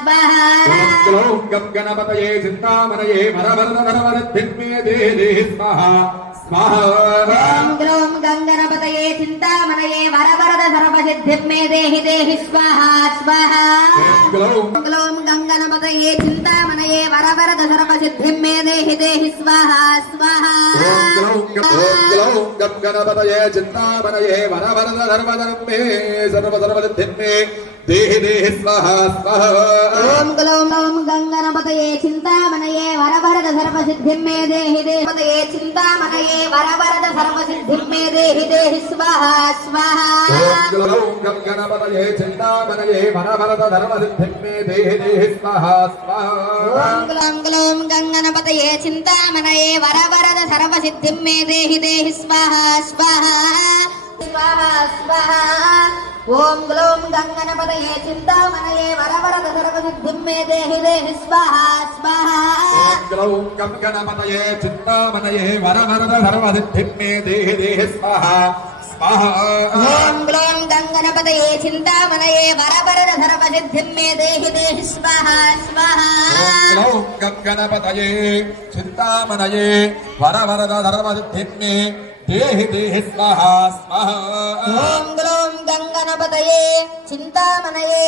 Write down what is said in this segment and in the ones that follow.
स्वाहा गणपतये चिन्तामणये वरवरदधरवरद्धिन्मे देहि स्वाहा स्वाहा ॐ ग्लौं गङ्गणपतये चिन्तामणये वरवरद सर्वसिद्धिर्मे देहि देहि स्वाहा स्वाहा ग्लौं गङ्गणपतये चिन्तामणये वरवरद सर्वसिद्धिर्मे देहि देहि स्वाहा स्वाहा ग्लौं गणपतये चिन्तामणये वरवरद सर्वधर्मे सर्वसिद्धिर्मे देहि देहि स्वाहा स्वाहा ॐ ग्लौं गङ्गणपतये चिन्तामणये वरवरद सर्वसिद्धिर्मे देहि देहि चिन्तामणये वरवरद सर्वसिद्धिर्मे देहि देहि स्वाहा स्वाहा ग्लौं गणपतये चिन्तामणये वरवरद सर्वसिद्धिर्मे देहि देहि स्वाहा स्वाहा ग्लौं गङ्गणपतये चिन्तामणये वरवरद सर्वसिद्धिर्मे देहि देहि स्वाहा स्वाहा स्वाहा स्वाहा ॐ ग्लौं गङ्गणपतये चिन्तामणये वरवरद सर्वसिद्धिर्मे देहि देहि स्वाहा स्वाहा ग्लौं गणपतये चिन्तामणये वरवरद सर्वसिद्धिर्मे देहि देहि स्वाहा स्वाहा ॐ ग्लौं गङ्गणपतये चिन्तामणये वरवरद सर्वसिद्धिर्मे देहि देहि स्वाहा स्वाहा ग्लौं गणपतये चिन्तामणये वरवरद सर्वसिद्धिर्मे देहि देहि स्वाहा स्वाहा ॐ ग्लौं गङ्गणपतये चिन्तामणये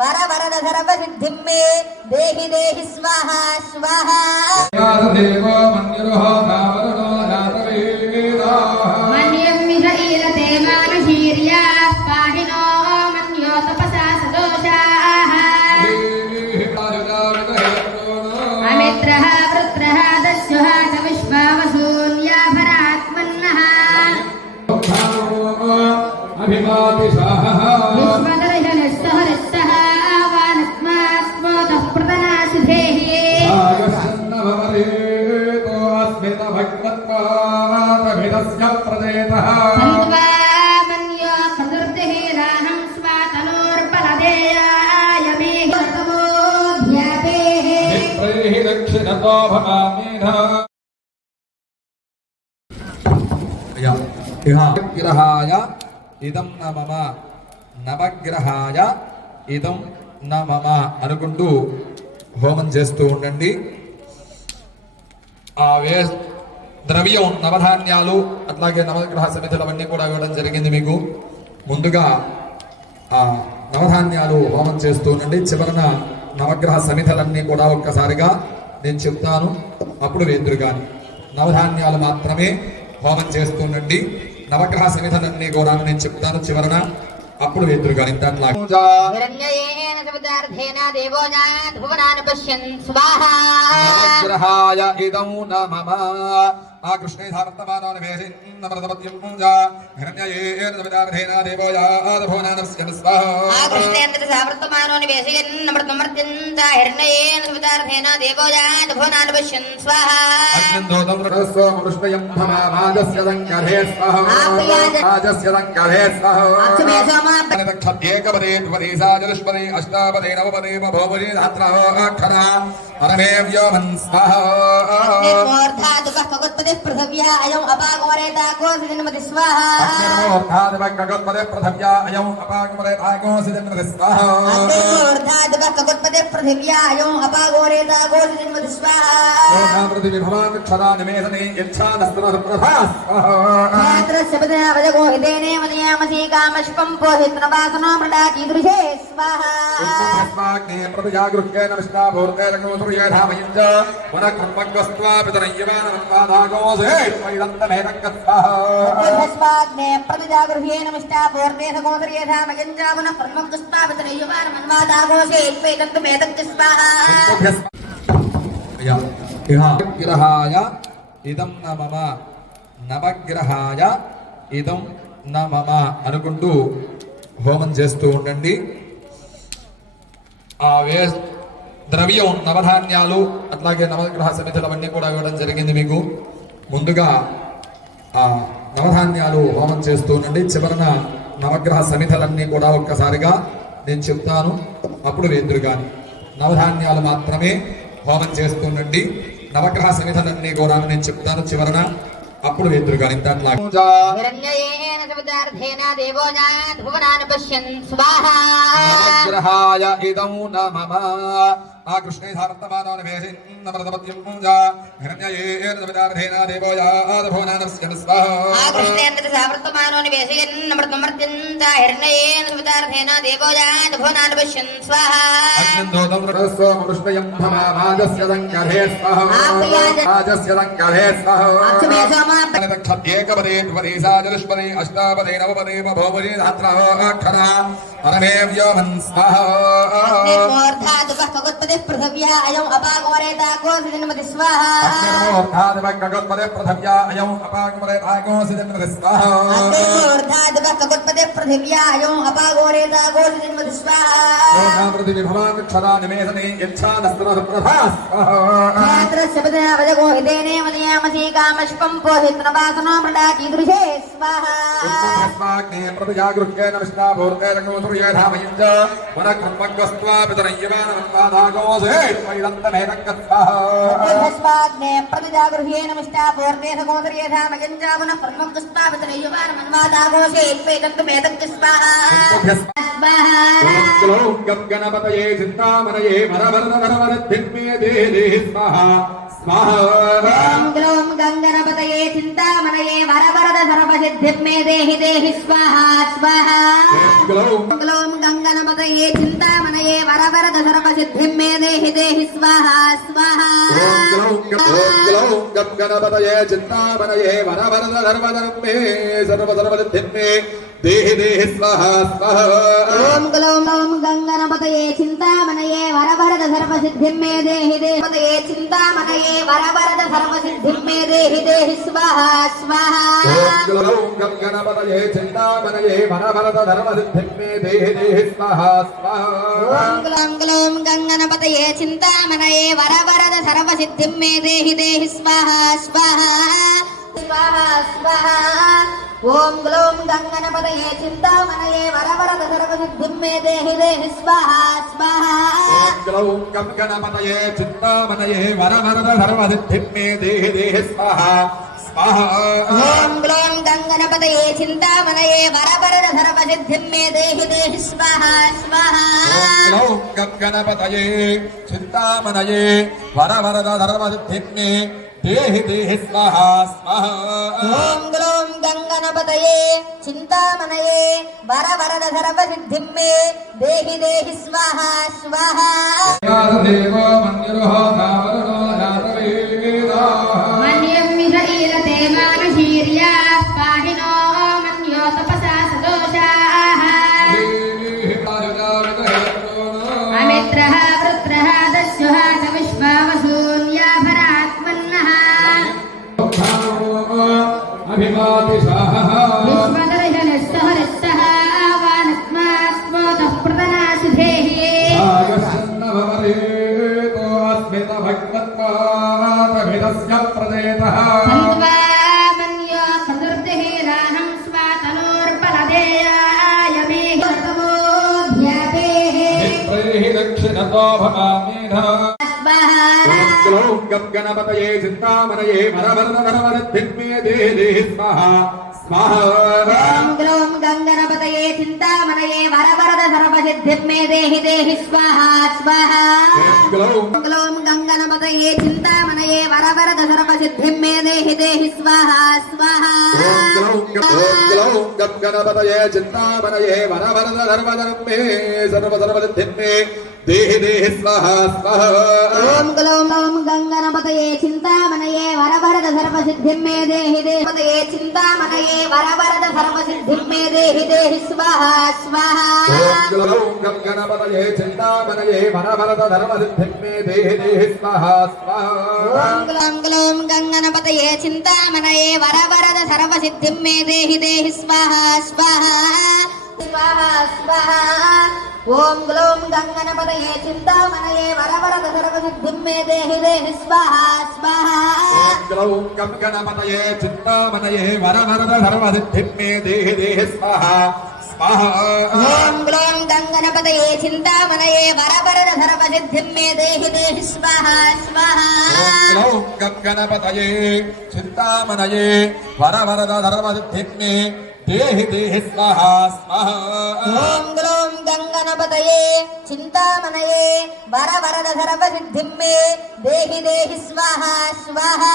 वरवरद सर्वसिद्धिर्मे देहि देहि स्वाहा स्वाहा देवो मन्दिरो नावरुणो नातवेदाः मन्यं मिहैलते मानुषीर्या पाहिनो मन्यो तपसा सदोषाः अमित्रः वृत्रः दस्युः च विश्वावसून्या भरात्मन्नः अभिमातिशाः विश्वदर्शनस्सहरस्सः आवानस्मास्मोतः प्रतनासिधेः आगच्छन्नभवरेतो अस्मित भगवत्पादभिदस्य प्रदेतः सन्त्वा मन्यो प्रदृतिहीनाहं स्वातनोर्बलदेयाय मे तमोऽध्यापेः मित्रैः दक्षिणतो भवामीनः ग्रहाय इदं न मम నవగ్రహాయ ఇదం న మమ అనుకుంటూ హోమం చేస్తూ ఉండండి. ఆ ద్రవ్యం నవధాన్యాలు అట్లాగే నవగ్రహ సమితులు అవన్నీ కూడా ఇవ్వడం జరిగింది మీకు. ముందుగా ఆ నవధాన్యాలు హోమం చేస్తూ ఉండండి. చివరన నవగ్రహ సమితులన్నీ కూడా ఒక్కసారిగా నేను చెప్తాను, అప్పుడు వేదురు కానీ. నవధాన్యాలు మాత్రమే హోమం చేస్తూ ఉండండి. నవగ్రహ సమితులన్నీ కూడా నేను చెప్తాను చివరన, అప్పుడు వేదురు కానీ. हिरण्ययेन सवितार्थेन देवो जात् भुवनान् पश्यन् स्वाहा नवग्रहाय इदं न मम आ कृष्णे धावर्तमानो निवेशिन् नमृतपत्यं पूजा हिरण्ययेन सवितार्थेन देवो जात् भुवनान् पश्यन् स्वाहा आ कृष्णेन धावर्तमानो निवेशिन् नमृतमर्त्यं च हिरण्ययेन सवितार्थेन देवो जात् भुवनान् पश्यन् स्वाहा अग्निन्दोतं रसो कृष्णयं भमावाजस्य दङ्गले स्वाहा वाजस्य दङ्गले स्वाहा एकपदे द्वपदे साजलष्पदे अष्टापदे नवपदे भवपदे धात्रः अक्षरा परमे व्योमन् स्वाहा अग्निर्मूर्धादुपः पृथिव्या अयम् अपागमरेताकोऽसि जन्मति स्वाहा अग्निर्मूर्धादुपः पृथिव्या अयम् अपागमरेताकोऽसि जन्मति स्वाहा अग्निर्मूर्धादुपः पृथिव्या अयम् अपागमरेताकोऽसि जन्मति स्वाहा योगामृति भवान् क्षरा निमेषणे यच्छानस्त्रप्रभा स्वाहा क्षेत्रस्य पदना वजगो हितेने मदयामसि कामश्पं पोहित्रवासनो मृडा कीदृशे स्वाहा अस्माग्ने प्रतिजागृह्येन विष्णाभूर्तेन सूर्यधामयञ्च वनकर्मग्वस्त्वापितरय्यमानमन्वादागोऽसे त्वयिदन्तमेतङ्गस्वाहा अस्माग्ने प्रतिजागृह्येन विष्णाभूर्तेन सूर्यधामयञ्च वनकर्मग्वस्त्वापितरय्यमानमन्वादागोऽसे त्वयिदन्तमेतङ्गस्वाहा नवग्रहाय इदं न मम నవగ్రహాయ ఇదం న మమ అనుకుంటూ హోమం చేస్తూ ఉండండి. ఆ ద్రవ్యం నవధాన్యాలు అట్లాగే నవగ్రహ సమితులు అవన్నీ కూడా ఇవ్వడం జరిగింది మీకు. ముందుగా ఆ నవధాన్యాలు హోమం చేస్తూ ఉండండి. చివరన నవగ్రహ సమితులన్నీ కూడా ఒక్కసారిగా నేను చెప్తాను, అప్పుడు వేదురు కానీ. నవధాన్యాలు మాత్రమే హోమం చేస్తూ ఉండండి. నవగ్రహ సమితులన్నీ కూడా నేను చెప్తాను చివరన, అప్పుడు వేదురు కానీ. हिरण्ययेन శబ్దార్థేన దేవోజాత్ భువనాన్ పశ్యన్ స్వాహా నవగ్రహాయ ఇదం నమః ఆ కృష్ణే సార్తమానో నివేశిన్ నమృతపత్యం పూజ హిరణ్యయేన శబ్దార్థేన దేవోజాత్ భువనాన్ పశ్యన్ స్వాహా ఆ కృష్ణేంద్ర సావర్తమానో నివేశయన్ అమృతమర్త్యంత హిరణ్యేన శబ్దార్థేన దేవోజాత్ భువనాన్ పశ్యన్ స్వాహా అగ్నిందోతం రసోమ కృష్ణయం భమాజస్య సంకరే స్వాహా రాజస్య సంకరే స్వాహా అక్షమే సోమ ఏకపదే ద్విపదే సాచతుష్పదే అష్టాపదే నవపదే భోపదే ధాత్రాక్షర పరమే వ్యోమన్ స్వాహా అగ్నిర్మూర్ధాదుకగోత్పదే పృథివ్యా అయం అపాగోరేతా కోసిజన్మతి స్వాహా అగ్నిర్మూర్ధాదుకగోత్పదే పృథివ్యా అయం అపాగోరేతా కోసిజన్మతి స్వాహా అగ్నిర్మూర్ధాదుకగోత్పదే పృథివ్యా అయం అపాగోరేతా కోసిజన్మతి స్వాహా పృథివీ భవాన్ క్షరా నివేశనే యచ్ఛానస్త్ర ప్రభా స్వాహా ేనే మదయామసీ కామష్పం పోహిత్నవాసనో మృడాకీదృశే స్వాహా ఉత్పన్నస్మాగ్నే ప్రతిజాగృహ్యేన విష్ణాభూర్తేన సూర్యధామయం చ వనకర్మగ్వస్త్వా పితరయ్యవానమన్వాదాగోసే త్వయిదంతమేతక్క స్వాహా తస్మాగ్నే ప్రతిజాగృహ్యేన మిష్టాపూర్ణే సగోదర్యేధామయం చ పునః ప్రథమం త్వేదంతమేతక్క స్వాహా స్వాహా గణపతయే చింతామనయే వరవరధరవరద్ధిన్మే దేహే స్వాహా స్వాహా ఓం గ్లౌం గంగణపతయే చింతామణయే వరవరద సర్వసిద్ధిం మే దేహి దేహి స్వాహా స్వాహా ఓం గ్లౌం గంగణపతయే చింతామణయే వరవరద సర్వసిద్ధిం మే దేహి దేహి స్వాహా స్వాహా గణపతయే చింతామనయే వరవరధర్మధర్మే సర్వసర్వసిద్ధిన్మే దేహి దేహి స్వాహా స్వాహా ఓం గ్లౌం గంగణపతయే చింతామణయే వరవరద సర్వసిద్ధిం మే దేహి దేహి చింతామణయే వరవరద సర్వసిద్ధిం మే దేహి దేహి స్వాహా స్వాహా గణపతయే చింతామనయే వరవరధర్మసిద్ధిం మే దేహి దేహి స్వాహా స్వాహా ఓం గ్లౌం గంగణపతయే చింతామణయే వరవరద సర్వసిద్ధిం మే దేహి దేహి స్వాహా స్వాహా స్వాహా స్వాహా ఓం గ్లౌం గంగణపతయే చింతామణయే వరవరద సర్వసిద్ధిం మే దేహి దేహి స్వాహా స్వాహా గ్లౌం గణపతయే చింతామనయే వరవరధర్మసిద్ధిం మే దేహి దేహి స్వాహా స్వాహా ఓం గ్లౌం గంగణపతయే చింతామణయే వరవరద సర్వసిద్ధిం మే దేహి దేహి స్వాహా స్వాహా గ్లౌం గణపతయే చింతామనయే వరవరధర్మసిద్ధిం మే దేహి దేహి స్వాహా స్వాహా ఓం గ్లౌం గంగణపతయే చింతామణయే వరవరద సర్వసిద్ధిం మే దేహి దేహి స్వాహా స్వాహా దేవో మన్యుర్హో ధావరుణో జాతవేదా మన్యం మిహైరతే మానుషీర్యా పాహినో మన్యో తపసా సదోషాః అమిత్రః వృత్రః దస్యుః చ విశ్వావసూర్యా భరాత్మన్నః అభిమాతిషాః విశ్వదర్శనస్సః రస్సః వానస్మాస్మోతః ప్రదనాసిధేః ఆగచ్చన్నవరేతో అస్మిత భగవత్పాదభిదస్య ప్రదేతః సంత్వా మన్యో సదుర్దిహిరాహం స్వాతనోర్పలదేయాయ మే ధ్యాతేః నిత్రైః దక్షిణతో భవామీధ గణపతయే చింతామనయే వరవరధర్మసిద్ధిం మే దేహి దేహి స్వాహా స్వాహా ఓం గ్లౌం గంగణపతయే చింతామణయే వరవరద సర్వసిద్ధిం మే దేహి దేహి స్వాహా స్వాహా గ్లౌం గ్లౌం గంగణపతయే చింతామణయే వరవరద సర్వసిద్ధిం మే దేహి దేహి స్వాహా స్వాహా గ్లౌం గణపతయే చింతామనయే వరవరధర్మధర్మే సర్వసర్వసిద్ధిం మే దేహి దేహి స్వాహా స్వాహా ఓం గ్లౌం గంగణపతయే చింతామణయే వరవరద సర్వసిద్ధిం మే దేహి దేహి చింతామణయే వరవరద సర్వసిద్ధిం మే దేహి దేహి స్వాహా స్వాహా గ్లౌం గణపతయే చింతామనయే వరవరధర్మసిద్ధిం మే దేహి దేహి స్వాహా స్వాహా ఓం గ్లౌం గంగణపతయే చింతామణయే వరవరద సర్వసిద్ధిం మే దేహి దేహి స్వాహా స్వాహా స్వాహా స్వాహా ఓం గ్లౌం గంగణపతయే చింతామణయే వరవరద సర్వసిద్ధిం మే దేహి దేహి స్వాహా స్వాహా గ్లౌం గణపతయే చింతామనయే వరవరధర్మసిద్ధిం మే దేహి దేహి స్వాహా స్వాహా ఓం గ్లౌం గంగణపతయే చింతామణయే వరవరద సర్వసిద్ధిం మే దేహి దేహి స్వాహా స్వాహా గ్లౌం గణపతయే చింతామనయే వరవరధర్మసిద్ధిం మే దేహి దేహి స్వాహా స్వాహా ఓం గ్లోం గంగణపతయే చింతామణయే వరవరద సర్వసిద్ధిం మే దేహి దేహి స్వాహా స్వాహా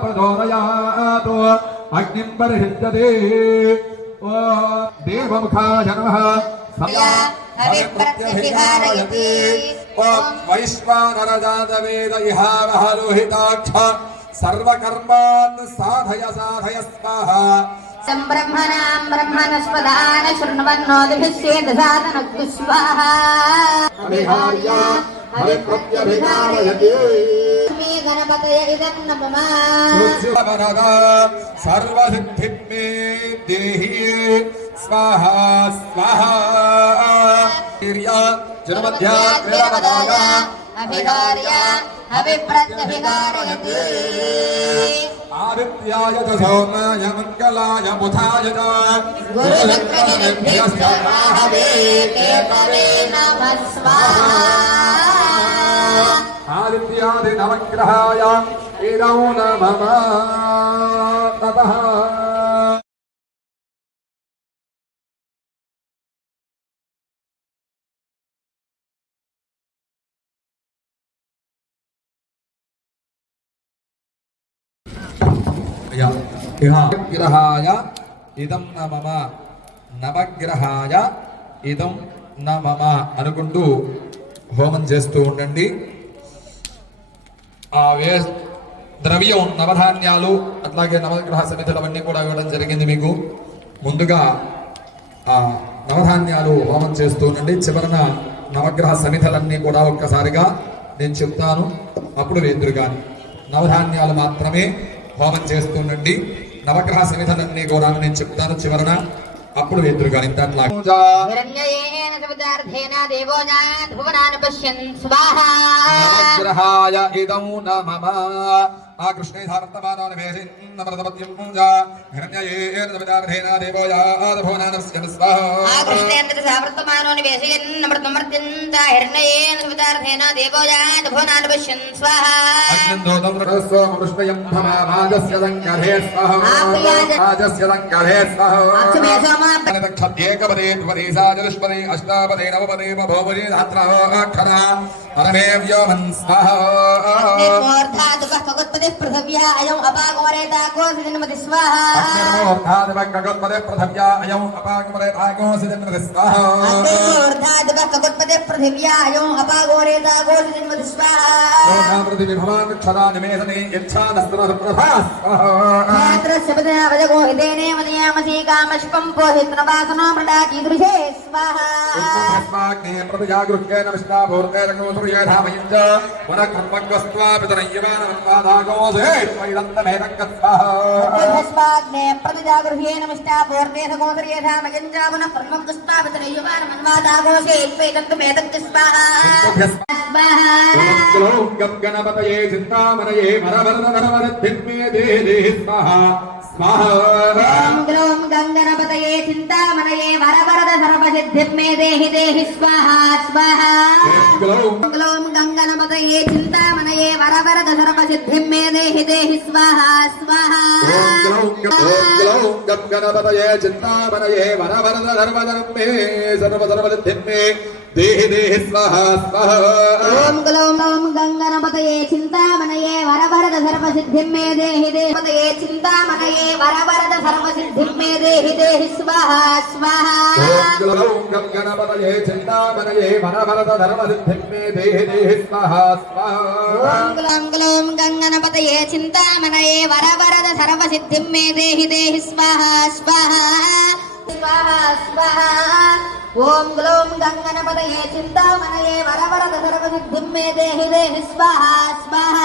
ప్రచోదయాత్ అగ్నిం పరిహిద్యతే ఓం దేవముఖాయ నమః హవిప్రత్యభిహారయతి ఓం వైశ్వానరజాతవేద ఇహావహ లోహితాక్ష సర్వకర్మాన్ సాధయ సాధయ స్వాహా సంబ్రహ్మణాం బ్రహ్మణస్పదాన శృణ్వన్నోదిభిశ్చేద సాధనక్తు స్వాహా అభిహార్య హవిప్రత్యభిహారయతి మే గణపతయ ఇదం నమః వరద సర్వసిద్ధిం మే దేహి స్వాహా స్వాహా జనమధ్యా క్రీడవదాయ అభిహార్య హవిప్రత్యభిహారయతి ఆదిత్యాయ చ సోమాయ మంగళాయ బుధాయ చ గురుశుక్రశనిభ్యశ్చ కేతవే నమః స్వాహా ఆదిత్యాది నవగ్రహాయ ఇదౌ నమః తతః నవగ్రహాయ ఇదం నమమ నవగ్రహాయ ఇదం నమమ అనుకుంటూ హోమం చేస్తూ ఉండండి. ఆ ద్రవ్యం నవధాన్యాలు అట్లాగే నవగ్రహ సమితులు అవన్నీ కూడా ఇవ్వడం జరిగింది మీకు. ముందుగా ఆ నవధాన్యాలు హోమం చేస్తూ ఉండండి. చివరన నవగ్రహ సమితులన్నీ కూడా ఒక్కసారిగా నేను చెప్తాను, అప్పుడు వేదురు కానీ. నవధాన్యాలు మాత్రమే హోమం చేస్తుండండి. నవగ్రహ సమితులన్నీ కూడా నేను చెప్తాను చివరన, అప్పుడు వేదురు కానీ. హిరణ్యయేన సవితార్థేన దేవో జాత్ భువనాన్ పశ్యన్ స్వాహా నవగ్రహాయ ఇదం నమః ఆ కృష్ణే సార్తమానోన వేసిన్ నమరదపత్యం పూజా హిరణ్యయేన సవితార్థేన దేవో జాత్ భువనాన్ పశ్యన్ స్వాహా ఆ కృష్ణేంద్ర సావర్తమానోని వేసయన్ అమృతమర్త్యంత హిరణ్యయేన సవితార్థేన దేవో జాత్ భువనాన్ పశ్యన్ స్వాహా అగ్నిందోతం రసోమ కృష్ణయం భమాజస్య సంకరే స్వాహా రాజస్య సంకరే స్వాహా అక్షమే సోమా ఏకపదే ద్వపదే సాజలుష్పదే అష్టాపదే నవపదే బహుపదే ధాత్రః అక్షరా అరమే వ్యోమన్ స్వాహా అగ్నిర్మూర్ధాదుఃఖగోత్పదే పృథివ్యా అయం అపాగోరేతా కోసిదిన్మతి స్వాహా అగ్నిర్మూర్ధాదుఃఖగోత్పదే పృథివ్యా అయం అపాగోరేతా కోసిదిన్మతి స్వాహా అగ్నిర్మూర్ధాదుఃఖగోత్పదే పృథివ్యా అయం అపాగోరేతా కోసిదిన్మతి స్వాహా యోగామృతి విభవాన్ క్షరా నిమేషనే యచ్ఛానస్త్ర ప్రభా స్వాహా క్షేత్రస్య వదగో హితేనే మదయామసి కామష్పం పోహిత్రవాసనో మృడా కీదృశే స్వాహా ఉత్మస్మాగ్నే ప్రతిజాగృహ్యేన విష్ణాభూర్తేన సూర్యేధామయంచ వనకర్మగ్వస్త్వాపితరయ్యమానమన్వాదాగోసే త్వయిదంతమేతంగ స్వాహా భస్మాగ్నే ప్రతిజాగృహ్యేన మిష్టాపూర్ణేన గోదర్యేధామయంచ పునః బ్రహ్మగుష్టాపితరయ్యమానమన్వాదాగోసే త్వయిదంతమేతంగ స్వాహా స్వాహా గణపతయే చింతామణయే వరవరదరవరద్భిన్మే దేహి స్వాహా స్వాహా ఓం గ్లోం గంగణపతయే చింతామణయే వరవరద సర్వసిద్ధిం మే దేహి దేహి స్వాహా స్వాహా ఓం గ్లోం గంగణపతయే చింతామణయే వరవరద సర్వసిద్ధిం మే దేహి దేహి స్వాహా స్వాహా గణపతయే చింతామణయే వరవరద సర్వధర్మే సర్వసర్వసిద్ధిమే దేహి దేహి స్వాహా స్వాహా ఓం గ్లోం గంగణపతయే చింతామణయే వరవరద సర్వసిద్ధిం మే దేహి దేహి చింతామణయే వరవరద సర్వసిద్ధిం మే దేహి దేహి స్వాహా స్వాహా గణపతయే చింతామణయే వరవరద సర్వసిద్ధిమే దేహి దేహి స్వాహా స్వాహా ఓం గ్లోం గంగణపతయే చింతామణయే వరవరద సర్వసిద్ధిం మే దేహి దేహి స్వాహా స్వాహా స్వాహా స్వాహా ఓం గ్లోం గంగణపతయే చింతామణయే వరవరద సర్వసిద్ధిం మే దేహి దేహి స్వాహా స్వాహా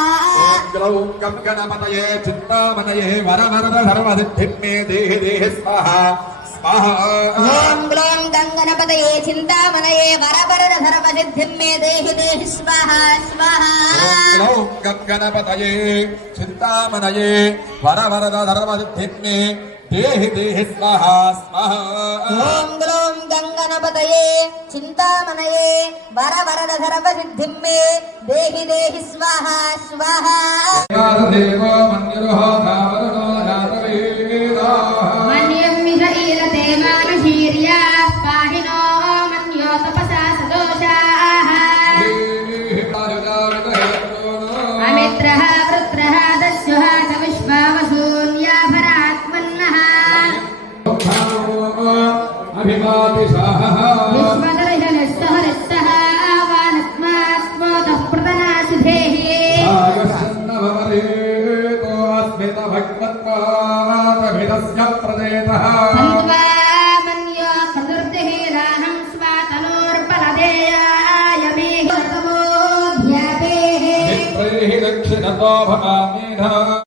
గ్లౌం గణపతయే చింతామణయే వరవరద సర్వసిద్ధిమే దేహి దేహి స్వాహా స్వాహా ఓం గ్లోం గంగణపతయే చింతామణయే వరవరద సర్వసిద్ధిం మే దేహి దేహి స్వాహా స్వాహా గ్లౌం గణపతయే చింతామణయే వరవరద సర్వసిద్ధిమే దేహి దేహి స్వాహా స్వాహా ఓం గ్లోం గంగణ गङ्गनपतये चिन्तामणये वरवरद सर्वसिद्धिं मे देहि देहि स्वाहा स्वाहा देवो मन्युरुहो धावरुणो जातवेदाः मन्यं मिषईलते मानुषीर्या पाहिनो मन्यो तपसा सदोषाः अमित्रः वृत्रः दस्युः च विश्वावसून्या भरात्मन्नः अभिमातिशाहः विश्वदर्शनस्सहरस्सः आवानस्मास्मोतः प्रतनासिधेः सन्त्वा मन्यो प्रदुर्जहीराहं स्वातनोर्पलदेयाय मे ह्यतमोऽध्यापेः दक्षिणतो भवामीधः